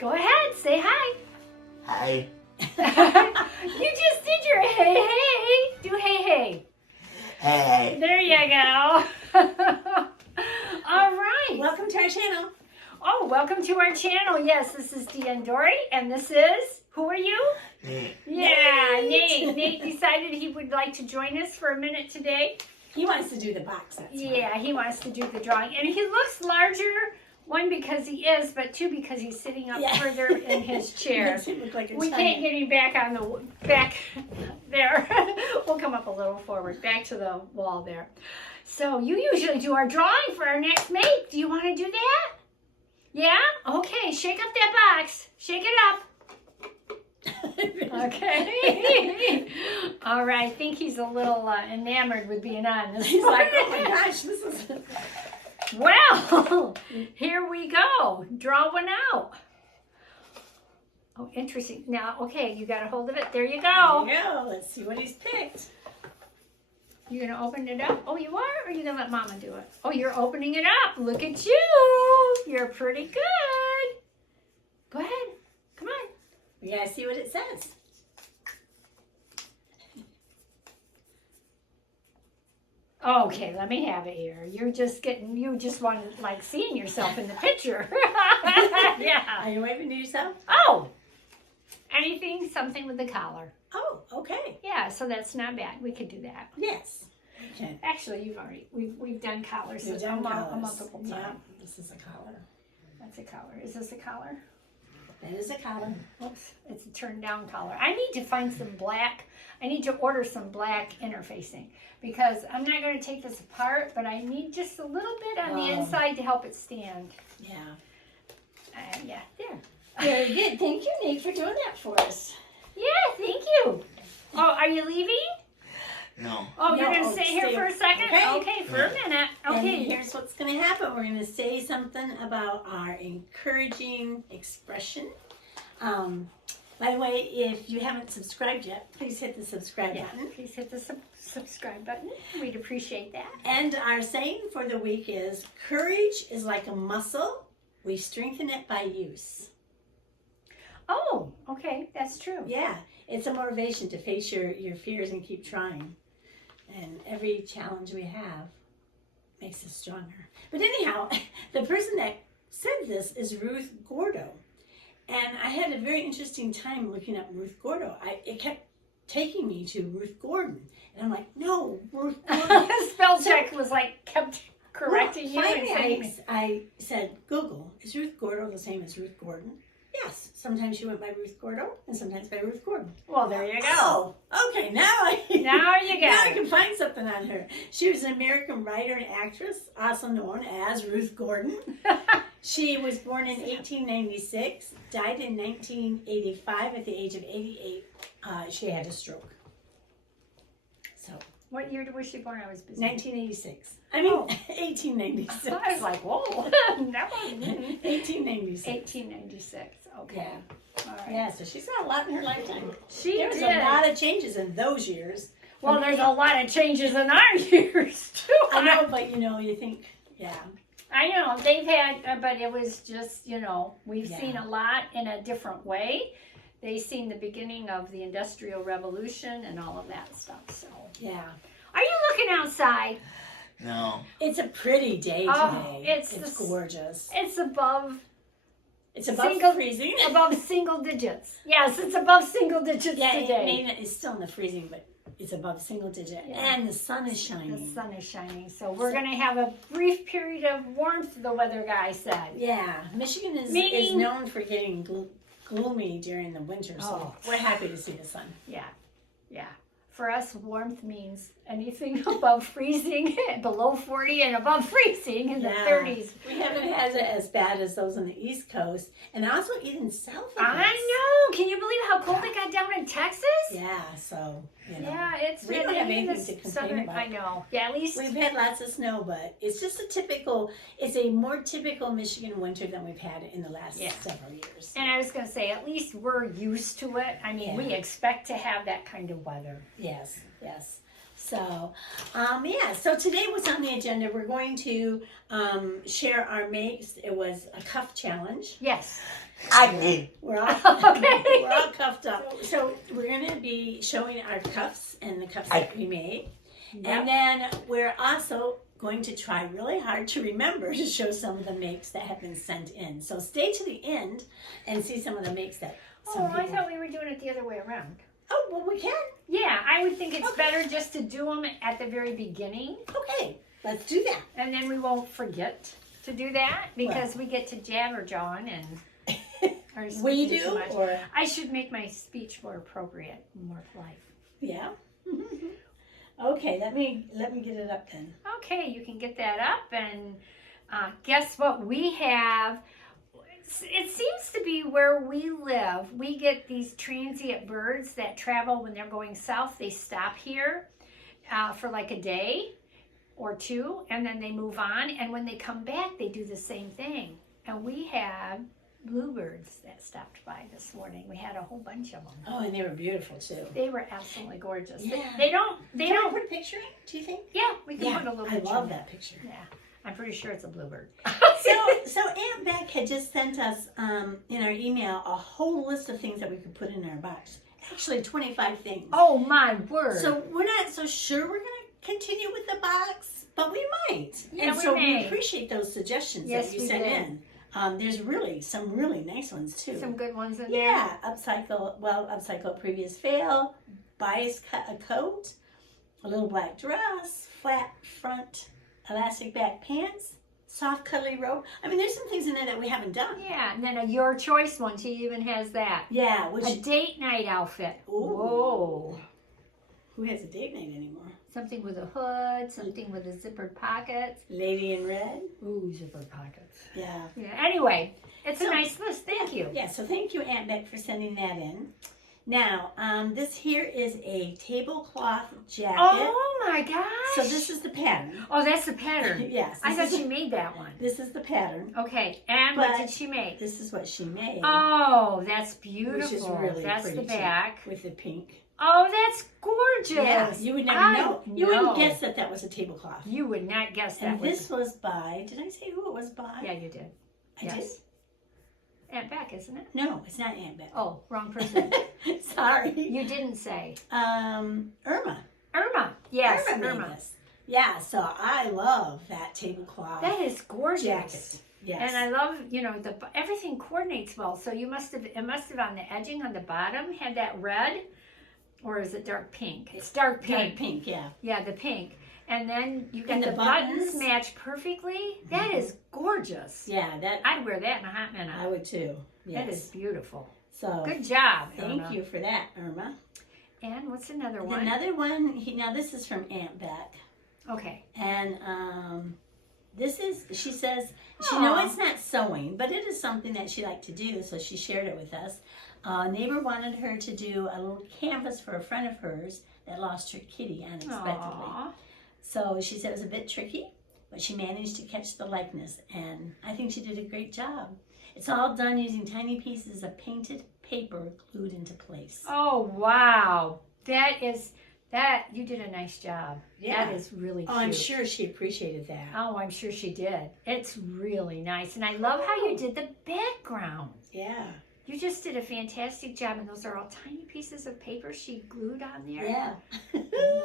Go ahead, say hi. Hi. You just did your hey hey. Do hey hey. Hey. There you go. All right. Welcome to our channel. Oh, welcome to our channel. Yes, this is Dee and Dory, and this is, who are you? Nate. Yeah, Nate. Nate decided he would like to join us for a minute today. He wants to do the box. That's Yeah, he wants to do the drawing. And he looks larger, one, because he is, but two, because he's sitting up further in his chair. Makes him look like a We giant. can't get him back on the back there. We'll come up a little forward, back to the wall there. So you usually do our drawing for our next mate. Do you want to do that? Yeah? Okay, shake up that box. Shake it up. Okay. All right, I think he's a little enamored with being on this. He's like, oh my gosh, this is... Well, here we go. Draw one out. Oh, interesting. Now, okay, you got a hold of it. There you go. There you go. Let's see what he's picked. You gonna open it up? Oh, you are? Or are you gonna let Mama do it? Oh, you're opening it up. Look at you. You're pretty good. Go ahead. Come on. We gotta see what it says. Okay, let me have it here. You just want to like seeing yourself in the picture. Yeah. Are you waving to yourself? Oh, something with the collar. Oh, okay. Yeah, so that's not bad. We could do that. Yes. Okay. Actually, we've done collars. We've done collars. multiple times. Yeah, this is a collar. That's a collar. Is this a collar? That is a collar. Whoops, it's a turned down collar. I need to find some black. I need to order some black interfacing because I'm not going to take this apart, but I need just a little bit on the inside to help it stand. Yeah. Yeah, there. Very good. Thank you, Nate, for doing that for us. Yeah, thank you. Oh, are you leaving? No. Oh, you're No, going to stay here for a second? Okay, for a minute. Okay. And here's what's going to happen. We're going to say something about our encouraging expression. By the way, if you haven't subscribed yet, please hit the subscribe button. Please hit the subscribe button. We'd appreciate that. And our saying for the week is, courage is like a muscle. We strengthen it by use. Oh, okay. That's true. Yeah, it's a motivation to face your fears and keep trying. And every challenge we have makes us stronger. But anyhow, the person that said this is Ruth Gordo. And I had a very interesting time looking up Ruth Gordo. It kept taking me to Ruth Gordon. And I'm like, no, Ruth Gordon. Spell check was like, kept correcting you. Finally, I said, Google, is Ruth Gordo the same as Ruth Gordon? Yes. Sometimes she went by Ruth Gordo and sometimes by Ruth Gordon. Well, there you go. Oh, okay. Now you Now I got can find something on her. She was an American writer and actress, also known as Ruth Gordon. She was born in 1896, died in 1985 at the age of 88. She had a stroke. So, What year was she born? I was busy. 1986. I mean, 1896. I was like, whoa. No. 1896. 1896. Okay. Yeah. All right. Yeah, so she's got a lot in her lifetime. She There was did. a lot of changes in those years. Well, there's a lot of changes in our years, too. I know, but you think, yeah. I know. They've had, but it was just, we've Yeah. seen a lot in a different way. They've seen the beginning of the Industrial Revolution and all of that stuff, so. Yeah. Are you looking outside? No. It's a pretty day today. It's gorgeous. It's above It's above freezing. above single digits. Yes, it's above single digits Yeah, today. Maine is still in the freezing, but it's above single digit. Yeah. And the sun is shining. The sun is shining, so we're going to have a brief period of warmth, the weather guy said. Yeah, Michigan is Meaning- known for getting gloomy during the winter, so we're happy to see the sun. Yeah, yeah. For us, warmth means anything above freezing, below 40, and above freezing in the 30s. We haven't had it as bad as those on the East Coast, and also even south of us. I know. Can you believe how cold it got down in Texas? Yeah, so, Yeah, it's we don't have anything to complain about. I know. Yeah, at least We've had lots of snow, but it's just it's a more typical Michigan winter than we've had in the last several years. And I was going to say, at least we're used to it. I mean, we expect to have that kind of weather. Yes, yes. So, yeah, so today what's on the agenda, we're going to share our makes. It was a cuff challenge. Yes. I did. We're all, Okay. we're all cuffed up. So we're going to be showing our cuffs and the cuffs that we made. Yep. And then we're also going to try really hard to remember to show some of the makes that have been sent in. So stay to the end and see some of the makes that some Oh, I people... thought we were doing it the other way around. Oh, well, we can. Yeah, I would think it's Okay. better just to do them at the very beginning, Okay, let's do that. and then we won't forget to do that because we get to jabber John and our We speech is do? too much. Or... I should make my speech more appropriate, more life. Yeah. Okay, let me get it up then. Okay, you can get that up, and guess what we have? It seems to be where we live. We get these transient birds that travel when they're going south. They stop here for like a day or two, and then they move on. And when they come back, they do the same thing. And we had bluebirds that stopped by this morning. We had a whole bunch of them. Oh, and they were beautiful too. They were absolutely gorgeous. Yeah. They don't. Can I put a picture in? Do you think? Yeah, we can Yeah, put a little I picture. love in. that picture. Yeah, I'm pretty sure it's a bluebird. So Aunt Beck had just sent us in our email a whole list of things that we could put in our box. Actually, 25 things. Oh my word! So we're not so sure we're going to continue with the box, but we might. Yeah, and we so may. we appreciate those suggestions Yes, that you we sent did. in. There's really some really nice ones too. Some good ones in there. Yeah, upcycle previous fail, bias cut a coat, a little black dress, flat front elastic back pants, soft cuddly robe. I mean, there's some things in there that we haven't done. Yeah, and then a your choice one. She even has that. Yeah, A which date night outfit. Ooh. Whoa. who has a date night anymore? Something with a hood, something with a zippered pockets. Lady in red. Ooh, zippered pockets. Yeah. Yeah. Anyway, it's So- a nice list. Thank you. Yeah, so thank you, Aunt Beck, for sending that in. Now, this here is a tablecloth jacket. Oh my gosh. So this is the pattern. Oh, that's the pattern. Yes. I this thought is she made that one. This is the pattern. Okay, and what But- did she make? This is what she made. Oh, that's beautiful. Which is really that's pretty the too, back. with the pink. Oh, that's gorgeous. Yeah, you would never I know. You wouldn't guess that that was a tablecloth. You would not guess that. And this was by, did I say who it was by? Yeah, you did. I Yes. Aunt Beck, isn't it? did? No, it's not Aunt Beck. Oh, wrong person. Sorry. You didn't say. Irma. Irma. Yes, Irma made Irma. this. Yeah, so I love that tablecloth That is gorgeous. jacket. Yes. And I love, everything coordinates well. So it must have on the edging on the bottom had that red, or is it dark pink? It's dark pink. Dark pink, yeah. Yeah, the pink. And then you got And the the buttons buttons. match perfectly. That is gorgeous. Yeah, that I'd wear that in a hot minute. I would too. Yes. That is beautiful. So Good job. thank Irma. you for that, Irma. And what's another one? Another one, now this is from Aunt Beck. Okay. And this is, she says, she Aw. knows it's not sewing, but it is something that she liked to do, so she shared it with us. A neighbor wanted her to do a little canvas for a friend of hers that lost her kitty unexpectedly. Aw. So she said it was a bit tricky, but she managed to catch the likeness, and I think she did a great job. It's all done using tiny pieces of painted paper glued into place. Oh, wow. You did a nice job. Yeah. That is really cute. Oh, I'm sure she appreciated that. Oh, I'm sure she did. It's really nice. And I love how you did the background. Yeah. You just did a fantastic job. And those are all tiny pieces of paper she glued on there. Yeah.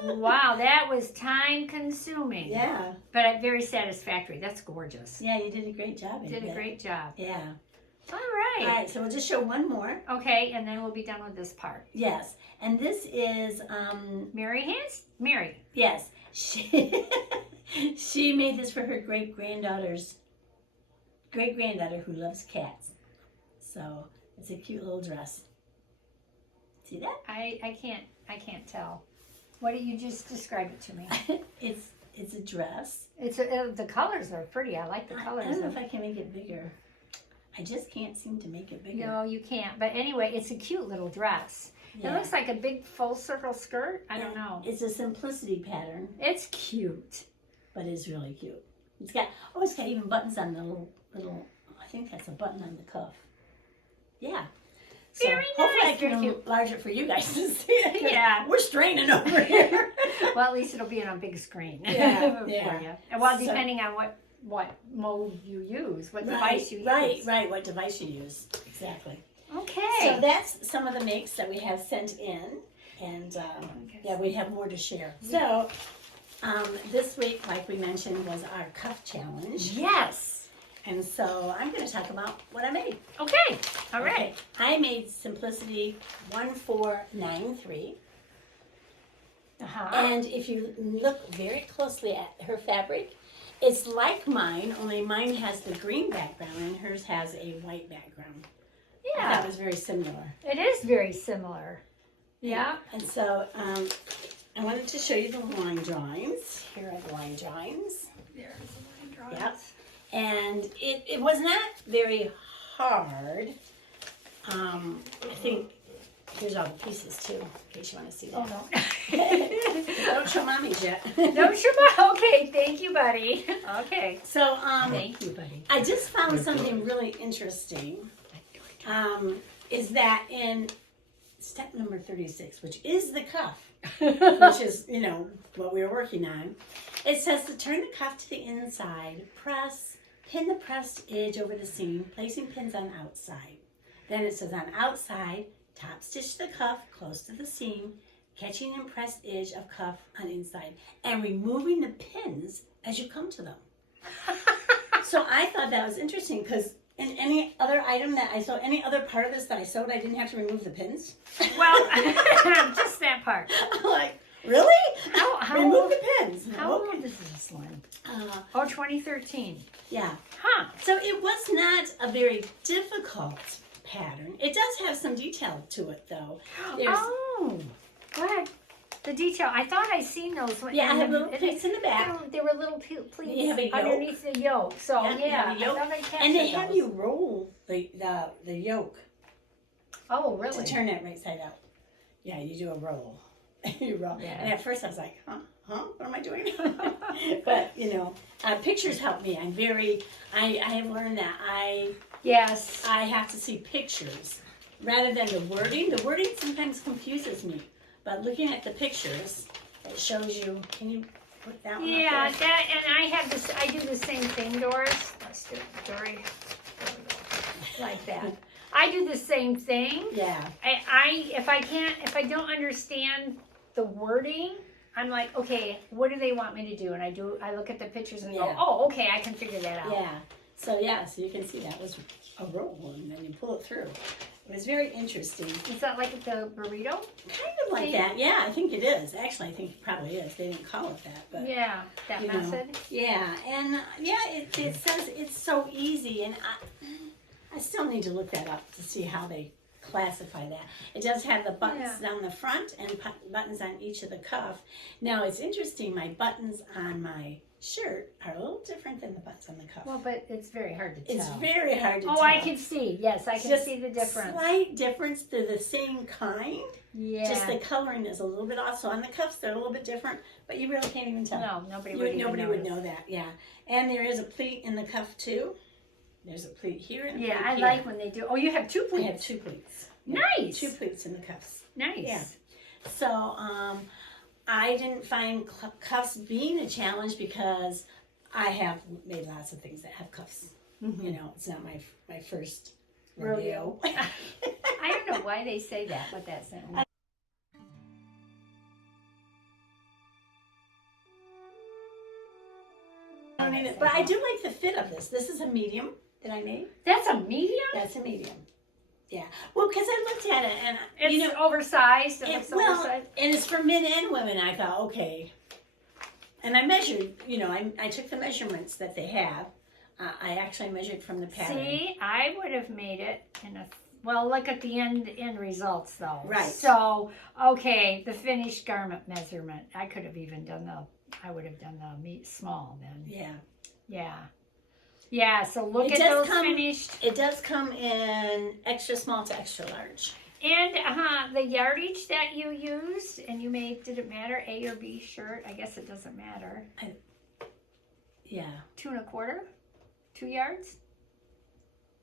Wow, that was time consuming. Yeah. But very satisfactory. That's gorgeous. Yeah, you did a great job. You did a Annabelle. great job. Yeah. All All right. right, so we'll just show one more. Okay, and then we'll be done with this part. Yes, and this is, Mary. yes, she made this for her great-granddaughter who loves cats. So it's a cute little dress. See that? I can't tell. Why don't you just describe it to me? It's a dress. It's the colors are pretty. I like the I colors. don't know if I can make it bigger. I just can't seem to make it bigger. No, you can't. But anyway, it's a cute little dress. Yeah. It looks like a big full circle skirt. I don't know. It's a simplicity pattern, It's cute. but it's really cute. It's got even buttons on the little. I think that's a button on the cuff. Yeah. So Very hopefully nice, I very can cute. enlarge it for you guys to see it. 'Cause Yeah. we're straining over here. Well, at least it'll be on a big screen. Yeah, for yeah. you. And well, So- depending on what mode you use, what device you use. Right, what device you use. Exactly. Okay. So that's some of the makes that we have sent in. And yeah, we have more to share. So this week, like we mentioned, was our cuff challenge. Yes. And so I'm going to talk about what I made. Okay. All right. Okay. I made Simplicity 1493. Uh-huh. And if you look very closely at her fabric, it's like mine, only mine has the green background and hers has a white background. Yeah. That was very similar. It is very similar. Yeah. And so I wanted to show you the line drawings. Here are the line drawings. There's the line drawings. Yep. And it was not very hard. I think here's all the pieces too, in case you want to see that. Oh no. Don't show mommy's yet. No, sure. Okay. Thank you, buddy. Okay. So Thank you, buddy. I just found something really interesting. Is that in step number 36, which is the cuff, which is, what we were working on, it says to turn the cuff to the inside, pin the pressed edge over the seam, placing pins on outside. Then it says on outside, top stitch the cuff close to the seam, catching and pressed edge of cuff on inside, and removing the pins as you come to them. So I thought that was interesting because in any other item that I sewed, any other part of this that I sewed, I didn't have to remove the pins. Well, just that part. I'm like, really? How remove old? the pins. How Okay. old is this one? 2013. Yeah. Huh. So it was not a very difficult pattern. It does have some detail to it, though. There's, Oh, what? The detail. I thought I seen those. yeah, I have little pleats in the back. They were little pleats You have a yoke. underneath the yoke. So Yeah, you have a yoke. I thought I captured And they have those. you roll the yoke Oh, really? to turn it right side out. Yeah, you do a roll. You roll. Yeah. And at first I was like, huh? What am I doing? But, pictures help me. I have learned that Yes. I have to see pictures rather than the wording. The wording sometimes confuses me. But looking at the pictures, it shows you. Can you put that one Yeah, up there? that, and I have this. I do the same thing, Doris. Let's do it, Dory. Like that. I do the same thing. Yeah. If I don't understand the wording, I'm like, okay, what do they want me to do? And I look at the pictures and Yeah. go, oh, okay, I can figure that out. Yeah. So you can see that was a roll, and then you pull it through. It was very interesting. Is that like the burrito? Kind of like that. Yeah, I think it is. Actually, I think it probably is. They didn't call it that, but Yeah, that you know. method. Yeah, and it says it's so easy, and I still need to look that up to see how they classify that. It does have the buttons down the front and buttons on each of the cuff. Now it's interesting. My buttons on my shirt are a little different than the buttons on the cuff. Well, but it's very hard to tell. It's very hard to tell. Oh, I can see. Yes, I can Just see the difference. Slight difference. They're the same kind. Yeah. Just the coloring is a little bit off. So on the cuffs, they're a little bit different, but you really can't even tell. No, nobody would know that. Yeah, and there is a pleat in the cuff too. There's a pleat here and a Yeah, pleat I here. like when they do. Oh, you have two I pleats. have two pleats. Nice. Two pleats in the cuffs. Nice. Yeah. So I didn't find cuffs being a challenge because I have made lots of things that have cuffs. Mhm. It's not my first rodeo. I don't know why they say that, what that sounds. I don't either. But I do like the fit of this. This is a medium that I made. That's a medium? That's a medium. Yeah. Well, because I looked at it and It's oversized. It looks well, oversized. and it's for men and women. I thought, okay. And I measured. I took the measurements that they have. I actually measured from the pattern. See, I would have made it in a. Well, look at the end results though. Right. So, okay, the finished garment measurement. I could have even done I would have done the meat small then. Yeah. Yeah. Yeah, so look It at does those finished. It does come in extra small to extra large. And the yardage that you used, and you made, did it matter, A or B shirt? I guess it doesn't matter. Yeah. 2 1/4? 2 yards?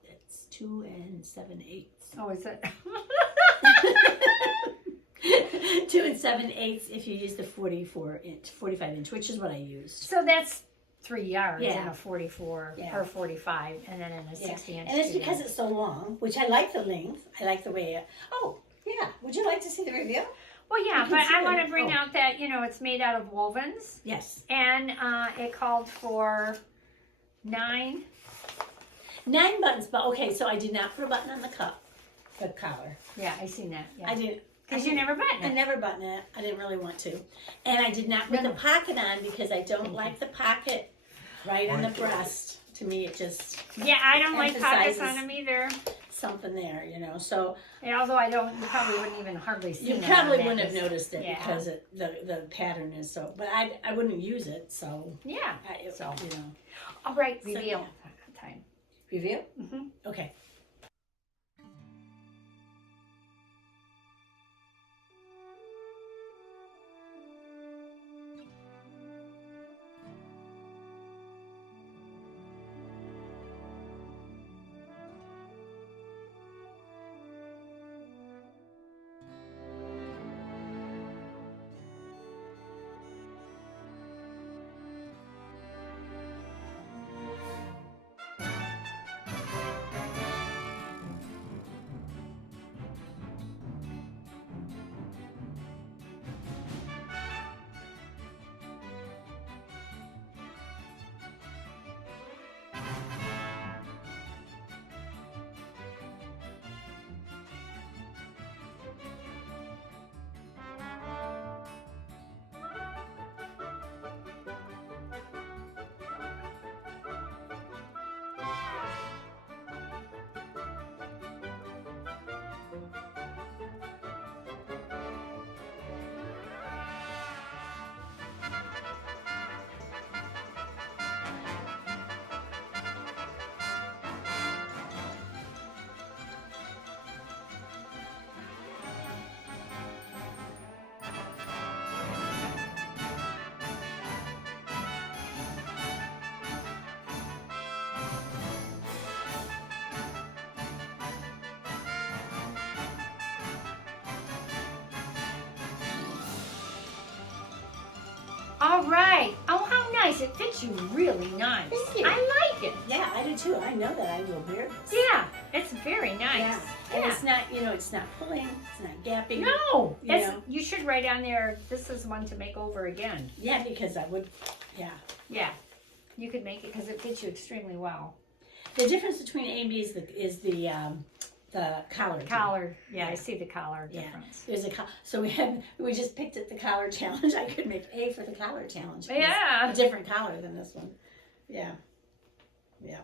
It's 2 7/8. Oh, is it? 2 7/8 if you use the 45 inch, which is what I used. So that's 3 yards in Yeah. a 44 or 45, and then in a 60 inch. And it's because it's so long, which I like the length. I like the way it. Oh, yeah. Would you like to see the reveal? Well, yeah, You but can see I want it. to bring Oh. out that, it's made out of wovens, Yes. and it called for 9. 9 buttons, but okay, so I did not put a button on the collar. Yeah, I seen that. Yeah. I didn't. Because you never button I it. never button it. I didn't really want to. And I did not put the pocket on because I don't like the pocket right on the breast. To me, it just Yeah, I don't like pockets on emphasizes them either. something there, So And although you probably wouldn't even hardly see you it probably on wouldn't that. have noticed it Yeah. because the pattern is so. But I wouldn't use it, so. Yeah. So. All right, So, reveal time. Reveal? Mm-hmm. Okay. All right. Oh, how nice. It fits you really nice. Thank you. I like it. Yeah, I do too. I know that I will wear this. Yeah, it's very nice. Yeah. And it's not, it's not pulling, it's not gapping. No, You know. you should write on there, this is one to make over again. Yeah, because I would, Yeah, you could make it because it fits you extremely well. The difference between A and B is the collar. too. Collar, yeah, I see the collar Yeah. difference. There's so we just picked it the collar challenge. I could make A for the collar challenge. 'cause Yeah. a different collar than this one. Yeah. Yeah.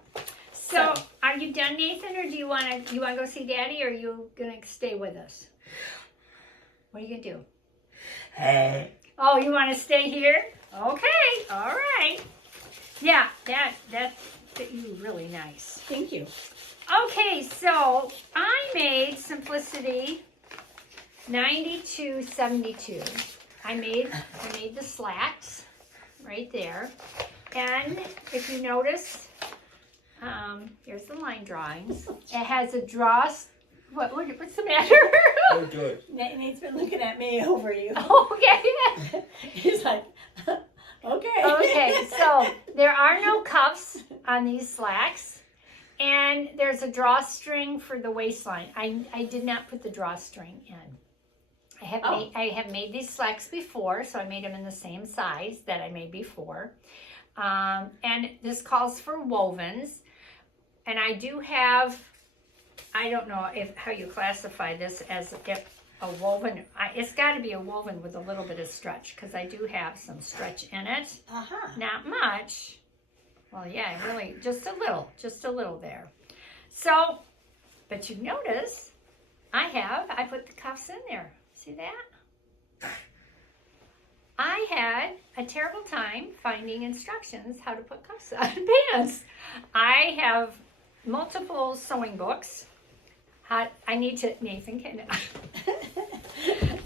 So, are you done, Nathan, or do you want to go see Daddy, or are you going to stay with us? What are you going to do? Hey. Oh, you want to stay here? Okay, all right. Yeah, that fit you really nice. Thank you. Okay, so I made Simplicity 9272. I made the slacks right there, and if you notice, here's the line drawings. It has a what's the matter? Oh, good. Nate's been looking at me over you. Okay. He's like, okay. Okay, so there are no cuffs on these slacks, and there's a drawstring for the waistline. I did not put the drawstring in. I have made these slacks before, so I made them in the same size that I made before. And this calls for wovens, and I do have, I don't know how you classify this as a woven. It's got to be a woven with a little bit of stretch, because I do have some stretch in it. Uh-huh. Not much. Well, yeah, really, just a little there. So, but you notice, I put the cuffs in there. See that? I had a terrible time finding instructions how to put cuffs on pants. I have multiple sewing books. Nathan can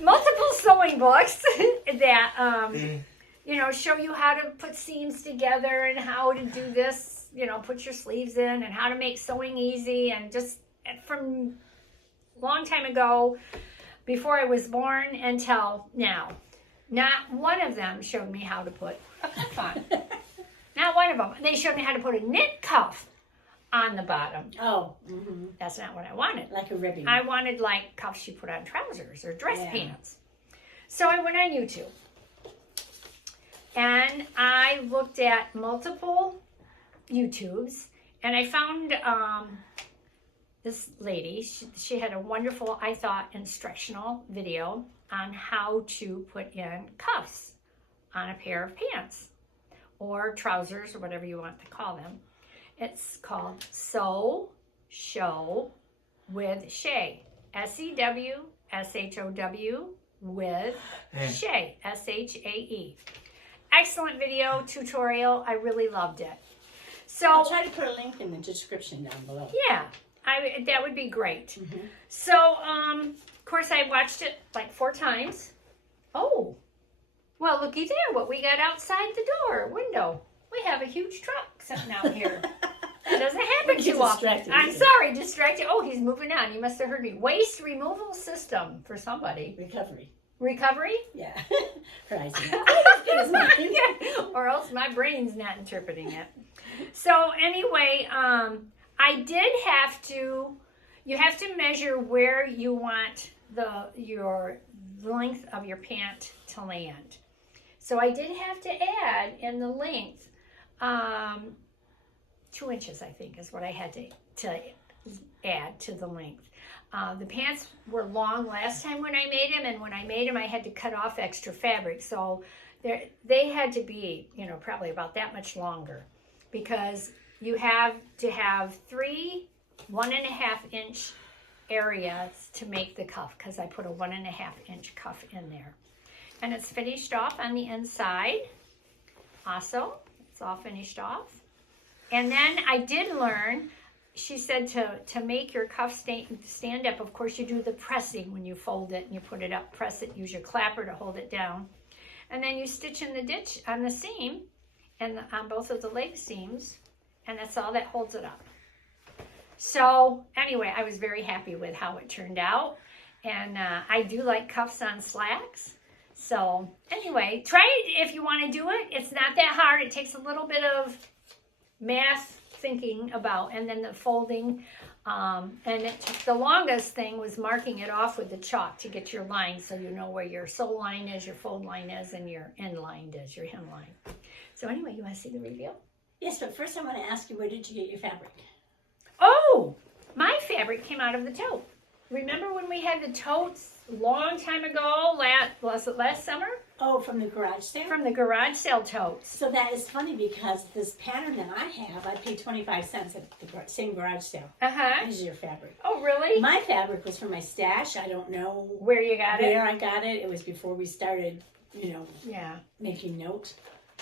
multiple sewing books that you know, show you how to put seams together and how to do this, you know, put your sleeves in and how to make sewing easy. And just from a long time ago, before I was born until now, not one of them showed me how to put a cuff on. Not one of them. They showed me how to put a knit cuff on the bottom. Oh. That's not what I wanted. Like a ribbon. I wanted like cuffs you put on trousers or dress pants. So I went on YouTube. And I looked at multiple YouTubes. And I found this lady. She had a wonderful, I thought, instructional video on how to put in cuffs on a pair of pants or trousers or whatever you want to call them. It's called Sew Show with Shay. SEWSHOW with Shay. SHAE. Excellent video tutorial. I really loved it. So I'll try to put a link in the description down below. Yeah, that would be great. So, of course, I watched it like 4 times. Oh, well, looky there, what we got outside the window. We have a huge truck sitting out here. That doesn't happen too often. I'm sorry, distracted. Oh, he's moving on. You must have heard me. Waste removal system for somebody. Recovery? Yeah. Her eyes are not quite as good as mine. Or else my brain's not interpreting it. So anyway, I did have to, you have to measure where you want your length of your pant to land. So I did have to add in the length, 2 inches, I think, is what I had to add to the length. The pants were long last time when I made them, and when I made them, I had to cut off extra fabric. So they had to be, you know, probably about that much longer, because you have to have 3 1.5-inch areas to make the cuff, because I put a 1.5-inch cuff in there. And it's finished off on the inside. Also, it's all finished off. And then I did learn, she said to make your cuff stand up, of course you do the pressing when you fold it and you put it up, press it, use your clapper to hold it down. And then you stitch in the ditch on the seam and on both of the leg seams, and that's all that holds it up. So anyway, I was very happy with how it turned out. And I do like cuffs on slacks. So anyway, try it if you want to do it. It's not that hard. It takes a little bit of math thinking about, and then the folding. And it took, the longest thing was marking it off with the chalk to get your line, so you know where your sew line is, your fold line is, and your end line is, your hem line. So anyway, you want to see the reveal? Yes, but first I want to ask you, where did you get your fabric? Oh, my fabric came out of the tote. Remember when we had the totes a long time ago? Was it last summer? Oh, from the garage sale? From the garage sale totes. So that is funny, because this pattern that I have, I paid 25 cents at the same garage sale as your fabric. Oh, really? My fabric was from my stash. I don't know where you got it. Where I got it. It was before we started, you know, making notes.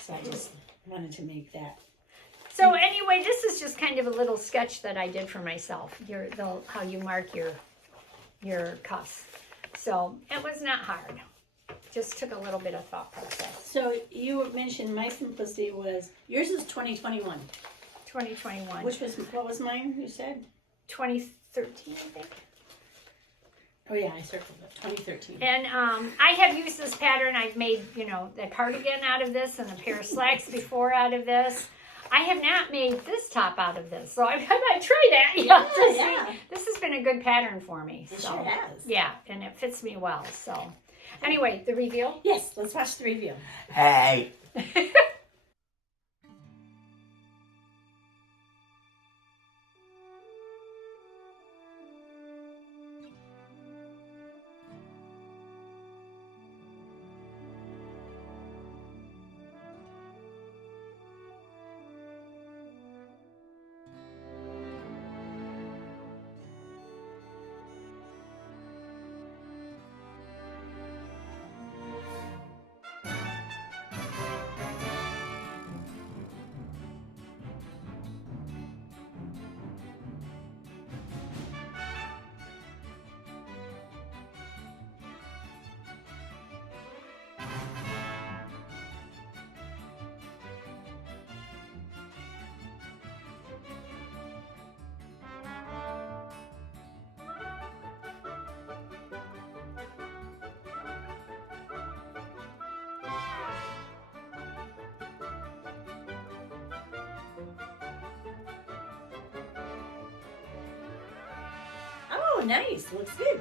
So I just wanted to make that. So anyway, this is just kind of a little sketch that I did for myself. How you mark your cuffs. So it was not hard. Just took a little bit of thought process. So you mentioned my simplicity was, yours is 2021. 2021. What was mine, you said? 2013, I think. Oh yeah, I circled it, 2013. And I have used this pattern. I've made, you know, the cardigan out of this and a pair of slacks before out of this. I have not made this top out of this, so I might try that. Yeah. This has been a good pattern for me. It sure has. Yeah, and it fits me well. So anyway, the reveal? Yes, let's watch the reveal. Hey. Oh, nice. Looks good.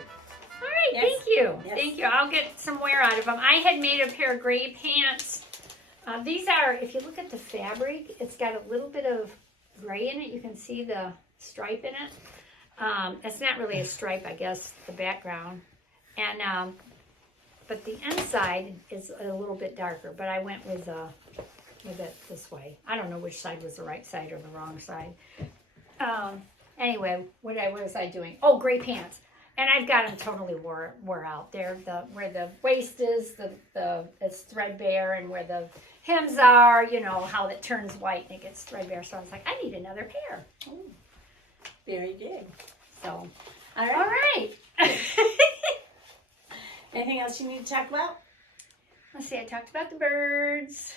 All right, Yes. thank you. Yes. Thank you. I'll get some wear out of them. I had made a pair of gray pants. These are, if you look at the fabric, it's got a little bit of gray in it. You can see the stripe in it. It's not really a stripe, I guess, the background. And but the inside is a little bit darker. But I went with it this way. I don't know which side was the right side or the wrong side. Anyway, what was I doing? Oh, gray pants. And I've got them totally wore out. They're where the waist is, it's threadbare, and where the hems are, you know, how it turns white and it gets threadbare. So I was like, I need another pair. Oh, very good. So, All all right. right. Anything else you need to talk about? Let's see, I talked about the birds.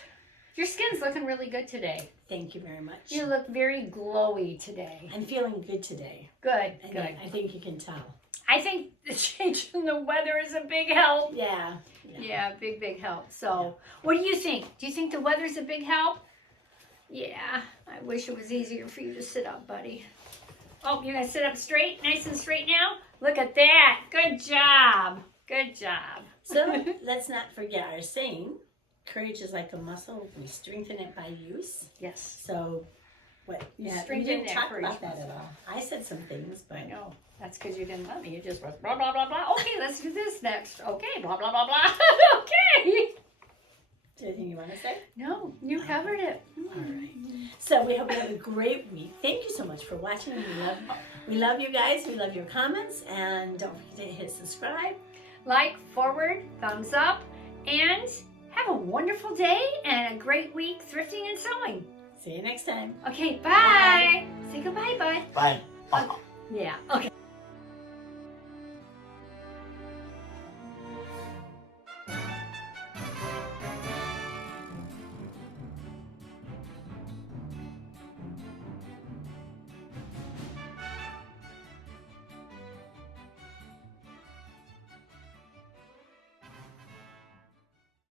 Your skin's looking really good today. Thank you very much. You look very glowy today. I'm feeling good today. Good, And good. I think you can tell. I think the change in the weather is a big help. Yeah. Yeah, big help. So, what do you think? Do you think the weather's a big help? Yeah, I wish it was easier for you to sit up, buddy. Oh, you're going to sit up straight, nice and straight now? Look at that. Good job. Good job. So let's not forget our saying, courage is like a muscle. We strengthen it by use. Yes. So, what? Yeah, we Strengthen didn't that talk courage about that muscle. at all. I said some things, but I know. That's because you didn't let me. You just went blah, blah, blah, blah. Okay, let's do this next. Okay, blah, blah, blah, blah. Okay. is there anything you want to say? No, you covered it. All right. So we hope you have a great week. Thank you so much for watching. We love you guys. We love your comments. And don't forget to hit subscribe. Like, forward, thumbs up, and have a wonderful day and a great week thrifting and sewing. See you next time. Okay, bye. Say goodbye, bud. Bye. Yeah, okay.